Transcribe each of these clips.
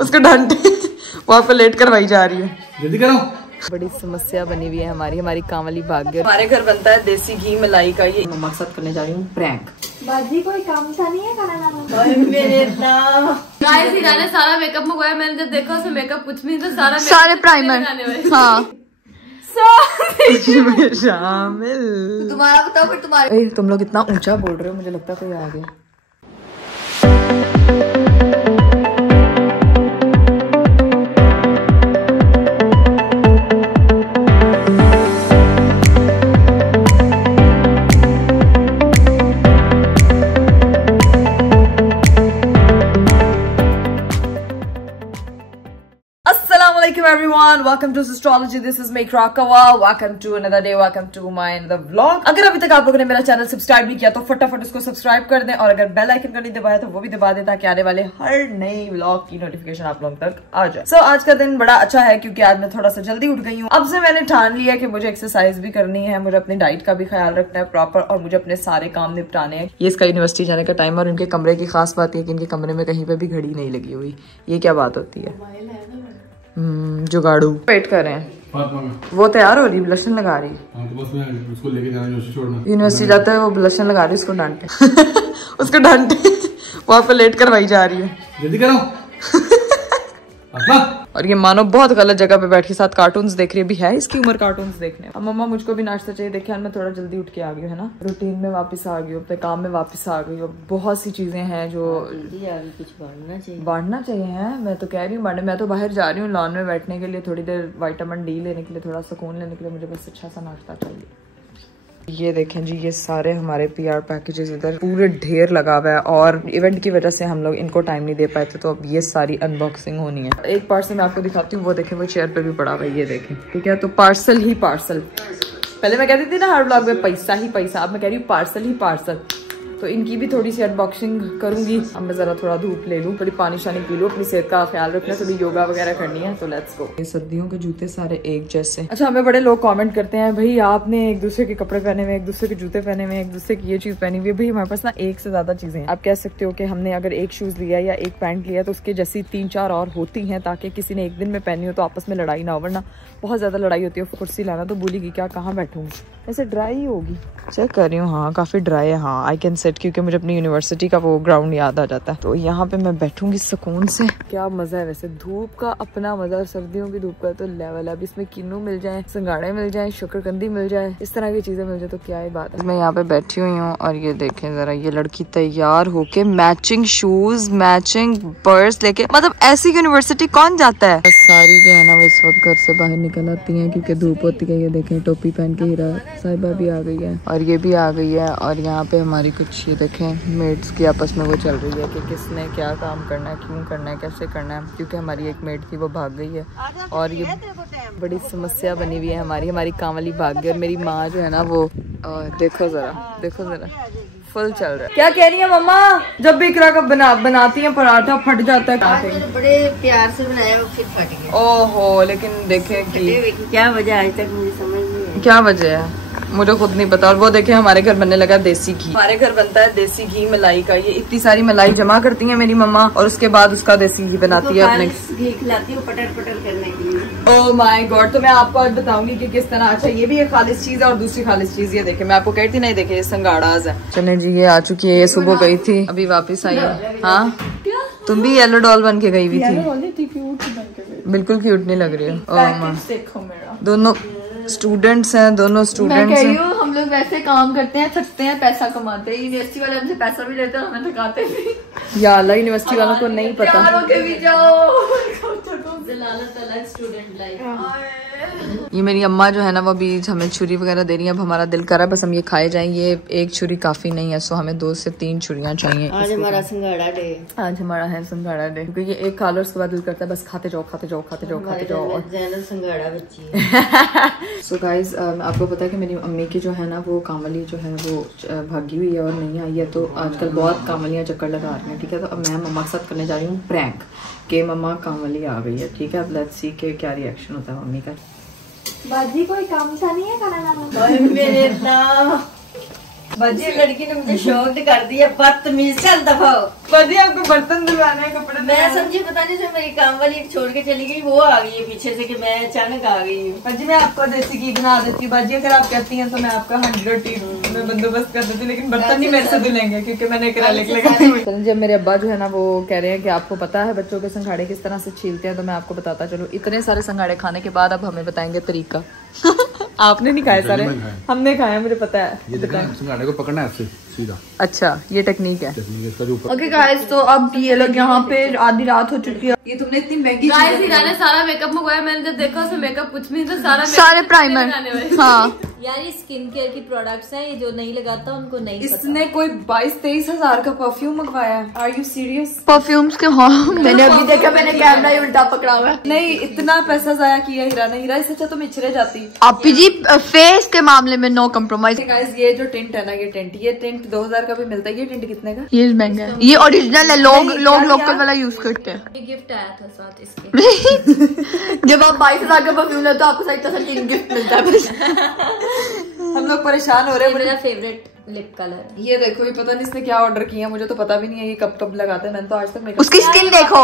उसको डांटे। वो आपको लेट करवाई जा रही है। जल्दी करो। बड़ी समस्या बनी हुई है हमारी कांवली भाग्य। हमारे घर बनता है देसी घी मलाई का। ये मम्मा के साथ करने जा रही हूँ प्रैंक। बाजी कोई काम था नहीं है खाना ने सारा मेकअप मंगवाया। मैंने जब देखा उसमें मेकअप कुछ भी नहीं था, सारे प्राइमर हाँ शामिल। तुम्हारा बताओ फिर तुम्हारे। तुम लोग इतना ऊंचा बोल रहे हो, मुझे लगता है कोई आ गया। Everyone, welcome to Astrology. This is me Krakawa. Welcome to another day. Welcome to my another vlog. अगर अभी तक आप लोगों ने मेरा चैनल सब्सक्राइब नहीं किया तो फटाफट उसको सब्सक्राइब कर दें, और अगर बेल आइकन का नहीं दबाया तो वो भी दबा दें ताकि आने वाले हर नई व्लॉग की नोटिफिकेशन आप लोगों तक आ जाए। आज का दिन बड़ा अच्छा है क्योंकि आज मैं थोड़ा सा जल्दी उठ गई हूँ। अब से मैंने ठान लिया कि मुझे एक्सरसाइज भी करनी है, मुझे अपनी डाइट का भी ख्याल रखना है प्रॉपर, और मुझे अपने सारे काम निपटाने हैं। ये इसका यूनिवर्सिटी जाने का टाइम, और इनके कमरे की खास बात है कि इनके कमरे में कहीं पे भी घड़ी नहीं लगी हुई। ये क्या बात होती है? जुगाड़ू। वेट कर रहे हैं, वो तैयार हो रही, ब्लशन लगा रही। उसको लेके जाना यूनिवर्सिटी जाता है, वो ब्लशन लगा रही, उसको डांटे उसको डांटे। वो आपको लेट करवाई जा रही है। जल्दी करो। और ये मानो बहुत गलत जगह पे बैठ के साथ कार्टून्स देख रही है। भी है इसकी उम्र कार्टून्स देखने। अब मम्मा मुझको भी नाश्ता चाहिए। देखिए मैं थोड़ा जल्दी उठ के आ गई हूँ, है ना, रूटीन में वापस आ गई हूँ, अपने काम में वापस आ गई हूँ। बहुत सी चीजें हैं जो कुछ बांटना चाहिए है। मैं तो कह रही हूँ बांटने। मैं तो बाहर जा रही हूँ लॉन में बैठने के लिए, थोड़ी देर विटामिन डी लेने के लिए, थोड़ा सुकून लेने के लिए। मुझे बस अच्छा सा नाश्ता चाहिए। ये देखें जी, ये सारे हमारे पीआर पैकेजेस इधर पूरे ढेर लगा हुआ है, और इवेंट की वजह से हम लोग इनको टाइम नहीं दे पाए थे, तो अब ये सारी अनबॉक्सिंग होनी है। एक पार्सल मैं आपको दिखाती हूँ, वो देखें, वो चेयर पे भी पड़ा हुआ है, ये देखें, ठीक है। तो पार्सल ही पार्सल। पहले मैं कहती थी ना हर ब्लॉग में पैसा ही पैसा, अब मैं कह रही हूँ पार्सल ही पार्सल। तो इनकी भी थोड़ी सी अनबॉक्सिंग करूंगी। अब मैं जरा थोड़ा धूप ले लूँ, थोड़ी पानी शानी पी लूँ, अपनी सेहत का ख्याल रखना, थोड़ी योगा वगैरह करनी है। तो लेट्स गो। ये सर्दियों के जूते सारे एक जैसे। अच्छा, हमें बड़े लोग कमेंट करते हैं, भाई आपने एक दूसरे के कपड़े पहने हुए, एक दूसरे के जूते पहने हुए, एक दूसरे की ये चीज पहनी हुई है। भाई हमारे पास ना एक से ज्यादा चीजें हैं। आप कह सकते हो कि हमने अगर एक शूज लिया या एक पैंट लिया तो उसके जैसी 3-4 और होती हैं, ताकि किसी ने एक दिन में पहनी हो तो आपस में लड़ाई ना हो, वरना बहुत ज्यादा लड़ाई होती है। कुर्सी लाना तो भूलेगी क्या, कहाँ बैठूंगी। ऐसे ड्राई होगी, चेक कर रही हूँ। हाँ काफी ड्राई है। हाँ आई कैन सेट, क्योंकि मुझे अपनी यूनिवर्सिटी का वो ग्राउंड याद आ जाता है। तो यहाँ पे मैं बैठूंगी सुकून से। क्या मजा है वैसे, धूप का अपना मजा, सर्दियों की धूप का तो लेवल है। अब इसमें किन्नू मिल जाए, संगाड़े मिल जाए, शकरकंदी मिल जाए, इस तरह की चीजें मिल जाए तो क्या ही बात है। मैं यहाँ पे बैठी हुई हूँ, और ये देखें जरा, ये लड़की तैयार होके मैचिंग शूज, मैचिंग पर्स लेके, मतलब ऐसी यूनिवर्सिटी कौन जाता है। सारी जो है ना वो इस वक्त घर से बाहर निकल आती है क्योंकि धूप होती है। ये देखें टोपी पहन के हीरा साहिबा भी आ गई है, और ये भी आ गई है। और यहाँ पे हमारी कुछ ये देखें मेड्स की आपस में वो चल रही है कि किसने क्या काम करना है, क्यों करना है, कैसे करना है। क्योंकि हमारी एक मेड थी वो भाग गई है, और ये बड़ी समस्या बनी हुई है हमारी कांवली भाग गई। और मेरी माँ जो है ना वो देखो जरा फुल चल रहा है। क्या कह रही है मम्मा? जब भी इकरा का बनाती है पराठा फट जाता है। बड़े प्यार से बनाया वो फिर फट गया। ओहो, लेकिन देखे कि क्या वजह आज तक मुझे समझ नहीं आई। क्या वजह है मुझे खुद नहीं पता। और वो देखे हमारे घर बनने लगा देसी घी। हमारे घर बनता है देसी घी मलाई का। ये इतनी सारी मलाई जमा करती है मेरी मम्मा, और उसके बाद उसका देसी घी बनाती है अपने घी खिलाती है पटर करने के लिए। Oh my God. तो मैं आपको आज बताऊंगी कि किस तरह। अच्छा, ये भी एक खालिश चीज है, और दूसरी खालिश चीज ये देखे, मैं आपको कहती नहीं, देखे ये संगाड़ाज है। चले जी, ये आ चुकी है, ये सुबह गई थी, अभी वापस आई है। हाँ तुम भी येलो डॉल बन के गई हुई थी, बिल्कुल क्यूट नहीं लग रही है। दोनों स्टूडेंट्स हैं, दोनों स्टूडेंट्स हैं। हम लोग वैसे काम करते हैं, थकते हैं, पैसा कमाते हैं। यूनिवर्सिटी वाले हमसे पैसा भी लेते हैं, हमें थकाते भी। या अल्लाह, यूनिवर्सिटी वालों को नहीं पता। भी जाओ स्टूडेंट लाइफ। ये मेरी अम्मा जो है ना वो अभी हमें छुरी वगैरह दे रही है। अब हमारा दिल कर रहा है बस हम ये खाए जाएं। ये एक छुरी काफी नहीं है, सो हमें 2 से 3 छुरियां चाहिए। आज हमारा संगाड़ा डे। आज हमारा है संगाड़ा डे, क्योंकि ये एक खा लो उसके बाद दिल करता है बस खाते जाओ खाते जाओ खाते जाओ खाते जाओ। संगाड़ा बच्ची। सो गाइज आपको पता है कि मेरी अम्मी की जो है ना वो कामली जो है वो भागी हुई है और नहीं आई है। तो आजकल बहुत कामलियाँ चक्कर लगा रही हैं, ठीक है। तो अब मैं मम्मा के साथ करने जा रही हूँ प्रैंक के मम्मा कामली आ गई है, ठीक है। अब लेट्स सी के क्या रिएक्शन होता है मम्मी का। बाजी कोई काम था नहीं है खाना बनाना। बाजी लड़की ने मुझे शौक कर दिया, बदतमीज, चल दफा हो। बाजी आपको बर्तन धुलवाना है, कपड़े मैं समझी पता नहीं से मेरी काम वाली छोड़ के चली गई, वो आ गई है पीछे से कि मैं अचानक आ गई हूँ। बाजी मैं आपको देसी घी बना देती हूँ बाजी, अगर आप कहती हैं तो मैं आपका 100 टी में बंदोबस्त कर देती हूँ, लेकिन बर्तन नहीं मेरे से धुलेंगे क्योंकि मैंने एक्रेलिक लगाई हुई है। जब मेरे अब्बा जो है ना वो कह रहे हैं कि आपको पता है बच्चों के संघाड़े किस तरह से छीलते हैं, तो मैं आपको बताता चलो। इतने सारे संघाड़े खाने के बाद अब हमें बताएंगे तरीका। आपने नहीं खाए सारे, हमने खाए, मुझे पता है। ये देखना, संघाड़े को पकड़ना है ऐसे सीधा। अच्छा ये टेक्निक है। ओके गाइस, तो अब ये लोग यहाँ पे आधी रात हो चुकी है। ये तुमने इतनी महंगी गाइस हीरा ने सारा मेकअप मंगवाया, मैंने जब देखा उसमें मेकअप कुछ नहीं था, सारे प्राइमर। हाँ यार ये स्किन केयर की प्रोडक्ट्स हैं, ये जो नहीं लगाता उनको नहीं इसने कोई 22-23 हजार का परफ्यूम मंगवाया है। Are you serious? परफ्यूम्स के, हाँ मैंने अभी देखा, मैंने कैमरा ही उल्टा पकड़ा हुआ है। नहीं इतना पैसा जाया किया हीरा ने, हीरा इससे अच्छा तुम इचरे जाती। आपी जी फेस के मामले में नो कम्प्रोमाइज। गाइस ये जो टिंट है ना, ये टिंट 2000 का भी मिलता है। ये टिंट कितने का? ये महंगा है, ये ओरिजिनल है, लोग लोकल वाला यूज करते हैं। ये गिफ्ट आया था साथ इसके। जब आप 22,000 का परफ्यूम लेते हो आपको सही गिफ्ट मिलता है बस। हम लोग परेशान हो रहे हैं। मेरा फेवरेट लिप कलर ये देखो, ये पता नहीं इसने क्या ऑर्डर किया, मुझे तो पता भी नहीं है ये कब कब लगाते हैं। मैंने तो आज तक मेकअप। उसकी स्किन देखो,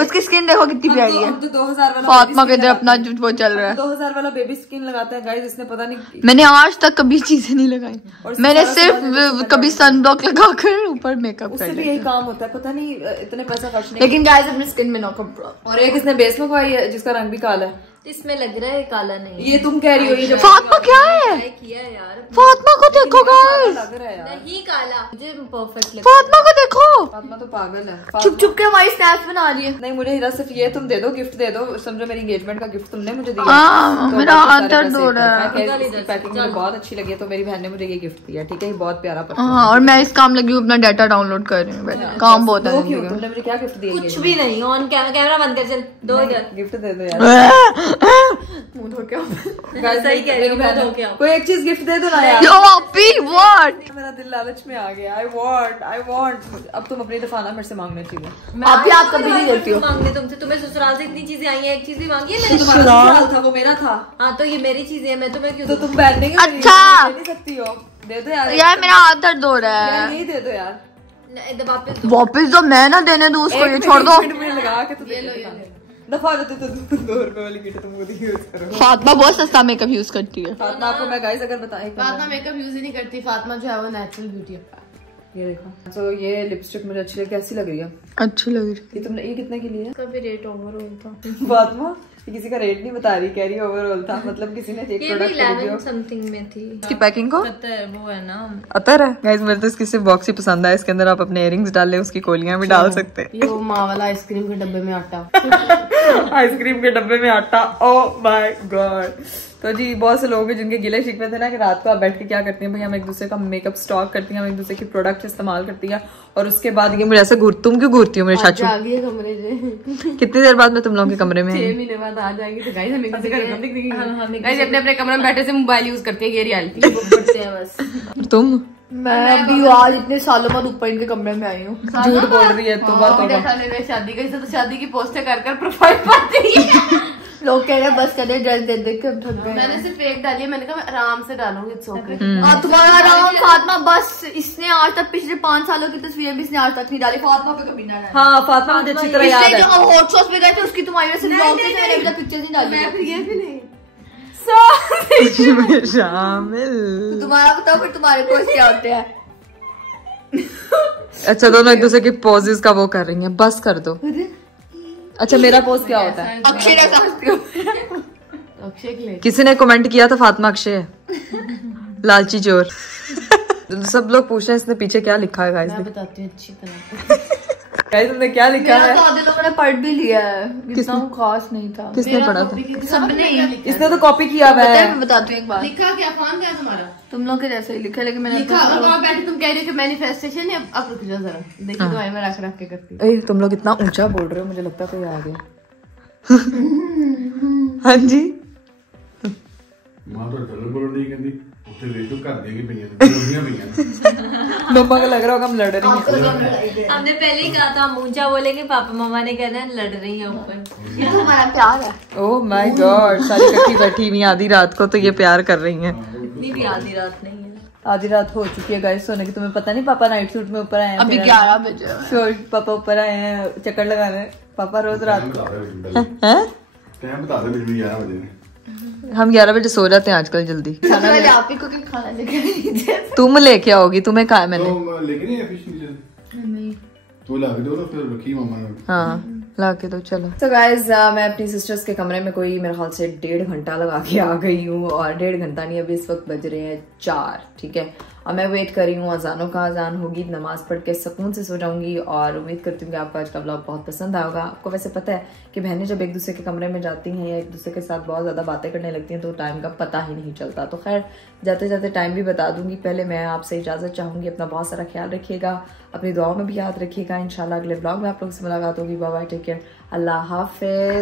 उसकी स्किन देखो कितनी प्यारी है। 2000 वाला फातिमा के इधर अपना वो चल रहा है, 2000 वाला बेबी स्किन लगाते हैं गाइस। इसने पता नहीं, मैंने आज तक कभी चीजें नहीं लगाई, मैंने सिर्फ कभी सनब्लॉक लगाकर ऊपर मेकअप उससे भी यही काम होता है। पता नहीं इतने पैसा खर्च नहीं। लेकिन गाइस अपनी स्किन में नो कम्प्रोमाइज। और एक इसने बेस मंगवाई है जिसका रंग भी काला है। इसमें लग रहा है काला नहीं, ये तुम कह रही हो। ये फातिमा क्या है? किया यार, फातिमा को देखो गाइस, लग रहा है यार। नहीं काला, मुझे परफेक्ट लग। फातिमा को देखो, फातिमा तो पागल है। चुप चुप के हमारी स्नैप्स बना रही है। नहीं मुझे हीरा सिर्फ ये तुम दे दो, गिफ्ट दे दो। समझो मेरी एंगेजमेंट का गिफ्ट तुमने मुझे दिया। हाँ, तो मेरा बाकी हाथ सारे दर्द पैसे हो रहा है। पैकिंग मुझे बहुत अच्छी लगी है, तो मेरी बहन ने मुझे ये गिफ्ट दिया। ठीक है, ये बहुत प्यारा परफ्यूम। हाँ, और मैं इस काम लगी हूँ, अपना डाटा डाउनलोड कर रही हूँ, काम बहुत है। तुमने मुझे क्या गिफ्ट दिया? कुछ भी नहीं, ऑन कैमरा बंद कर, चल दो इधर गिफ्ट दे दो यार। मुंह धो के सही कह रही हूँ, कोई एक चीज गिफ्ट दे दो ना यार। व्हाट? मेरा दिल लालच में आ गया। I want. अब तुम अपनी दफा ना मेरे से मांगना चाहिए। आप कभी नहीं देती हो। मांगने तुमसे, तुम्हें ससुराल से इतनी चीजें आई हैं, एक चीज भी मांगी है मैंने? ससुराल था वो मेरा था। हाँ तो ये मेरी चीजें है, मैं तुम्हें क्यों तो दूं? तुम बहन नहीं हो मेरी, अच्छा। दे नहीं सकती हो। दे दो यार। यार मेरा हाथ दर्द हो रहा है, यार यही दे दो यार। वापिस दो, मैं ना देने दूं उसको, ये छोड़ दो। लगा के तो दफा देते तो 2 रुपए वाली किट तुम खुद यूज करो। फातिमा बहुत सस्ता मेकअप यूज करती है। फातिमा आपको मैं गाइस अगर बताएं, फातिमा मेकअप यूज ही नहीं करती, फातिमा जो है वो नेचुरल ब्यूटी है। ये देखो, तो ये लिपस्टिक मुझे अच्छी लगी। कैसी लग रही है? अच्छी लग रही ये तुमने, ये कितने की ली है? कभी रेट ओवरऑल था फातिमा ये किसी का रेट नहीं बता रही, कह रही ओवरऑल था। मतलब किसी ने एक प्रोडक्ट खरीदी हो। समथिंग में थी। इसकी पैकिंग को पता है वो है ना, अतर है गाइस। मेरे तो इसकी सिर्फ बॉक्स ही पसंद है। इसके अंदर आप अपने इयरिंग्स डाल ले, उसकी कोलियां भी डाल सकते हैं। ये वो माँ वाला आइसक्रीम के डब्बे में आटा। आइसक्रीम के डब्बे में आटा। Oh my God. तो जी बहुत से लोग हैं जिनके गिले शिकवे थे ना कि रात को आप बैठ के क्या करती हैं भाई, हम एक दूसरे का मेकअप स्टॉक करती हैं, हम एक दूसरे की प्रोडक्ट इस्तेमाल करती हैं, और उसके बाद ये मुझे ऐसे तुम क्यों घूरती हो मेरे चाचू? आ गई है कमरे से। कितनी देर बाद मैं तुम लोगों के कमरे में 6 महीने बाद आ जाएगी। तो गाइस हम एक दूसरे गाइस अपने अपने कमरे में बैठे से मोबाइल यूज करते हैं, ये रियलिटी करते हैं बस। तुम? मैं अभी आज इतने सालों बाद ऊपर इनके कमरे में आई हूँ। झूठ बोल रही है तो शादी गई तो शादी की पोस्टें कर प्रोफाइल पाती है। लोग कह रहे हैं बस करे, ड्रेस दे दे के हम थक गए। मैंने सिर्फ एक डाली है, मैंने कहा मैं आराम से डालूंगी, इट्स ओके। तुम्हारा आराम फातिमा, बस इसने आज तक पिछले 5 सालों की तस्वीरें भी इसने आज तक नहीं डाली। फातिमा पे कभी ना डाली। हाँ फातिमा मुझे अच्छी तरह याद है। जो हॉट सॉस पे गए थे उसकी तुम्हारी वजह से ब्लॉग थे, मैंने अभी तक पिक्चर नहीं डाली। मैं फिर ये भी नहीं शामिल। तुम्हारा बताओ फिर तुम्हारे पोस्ट क्या होते हैं? अच्छा दोनों एक दूसरे की पोजेस का वो कर रही हैं, बस कर दो। अच्छा मेरा पोज क्या होता है? अक्षय अक्षय के लिए किसी ने कमेंट किया था फातिमा अक्षय है। लालची चोर। सब लोग पूछ रहे हैं इसने पीछे क्या लिखा है गाइस? मैं बताती हूँ अच्छी तरह। गाइस तुमने क्या लिखा है? तो आधे लोगों ने पढ़ भी लिया है, इतना खास नहीं था। किसने पढ़ा था? सबने इसने तो कॉपी किया हुआ है। मैं बताती हूँ एक बात, लिखा क्या फॉर्म क्या तुम्हारा? तुम लोग के जैसे ही लिखा, लेकिन मैंने लिखा वहाँ बैठे तुम कह रही हो कि मैनिफेस्टेशन है। अब रुक जाओ जरा, देखिए तुम्हारे में रख के करती हूँ। तुम लोग इतना ऊंचा बोल रहे हो, मुझे लगता है कोई आ गया। हाँ जी मां तो चलो बोलो नहीं कहती ਉੱਥੇ ਵੇਖੋ ਘਰ ਦੀਆਂ ਕੀ ਪਈਆਂ ਨੇ ਪਈਆਂ। मम्मा को लग रहा होगा हम लड़ रही हैं। हमने पहले ही कहा था हम ऊंचा बोलेंगे, पापा मम्मा ने कहना है लड़ रही है ऊपर। ये तो हमारा प्यार है। ओह माय गॉड, सारी इकट्ठी बैठी हुई आधी रात को तो ये प्यार कर रही हैं। इतनी भी आधी रात नहीं है। आधी रात हो चुकी है गाइस सोने की। तुम्हें पता नहीं पापा नाइट सूट में ऊपर आए हैं। अभी 11 बजे पापा ऊपर आए हैं चक्कर लगाने। पापा रोज रात को टाइम बता दे मुझे 11 बजे। हम 11 बजे सो जाते हैं आजकल जल्दी। आप ही को खाना लेके तुम लेके आओगी, तुम्हें कहा है मैंने? तो लेके नहीं फिश नहीं तो ला के दो ना फिर रखी मम्मा ने। हाँ ला के दो चलो। तो गाइज मैं अपनी सिस्टर्स के कमरे में कोई मेरे ख्याल से 1.5 घंटा लगा के आ गई हूँ। और 1.5 घंटा नहीं, अभी इस वक्त बज रहे हैं 4, ठीक है। और मैं वेट कर रही हूँ अजानों का। अजान होगी, नमाज पढ़ के सुकून से सो जाऊंगी। और उम्मीद करती हूँ कि आपको आज का ब्लॉग बहुत पसंद आएगा। आपको वैसे पता है कि बहनें जब एक दूसरे के कमरे में जाती हैं या एक दूसरे के साथ बहुत ज़्यादा बातें करने लगती हैं तो टाइम का पता ही नहीं चलता। तो खैर जाते जाते टाइम भी बता दूंगी। पहले मैं आपसे इजाज़त चाहूँगी, अपना बहुत सारा ख्याल रखिएगा, अपनी दुआओं में भी याद रखिएगा। इंशाल्लाह अगले ब्लॉग में आप लोग से मुलाकात होगी। बाय बाय, टेक केयर, अल्लाह हाफिज।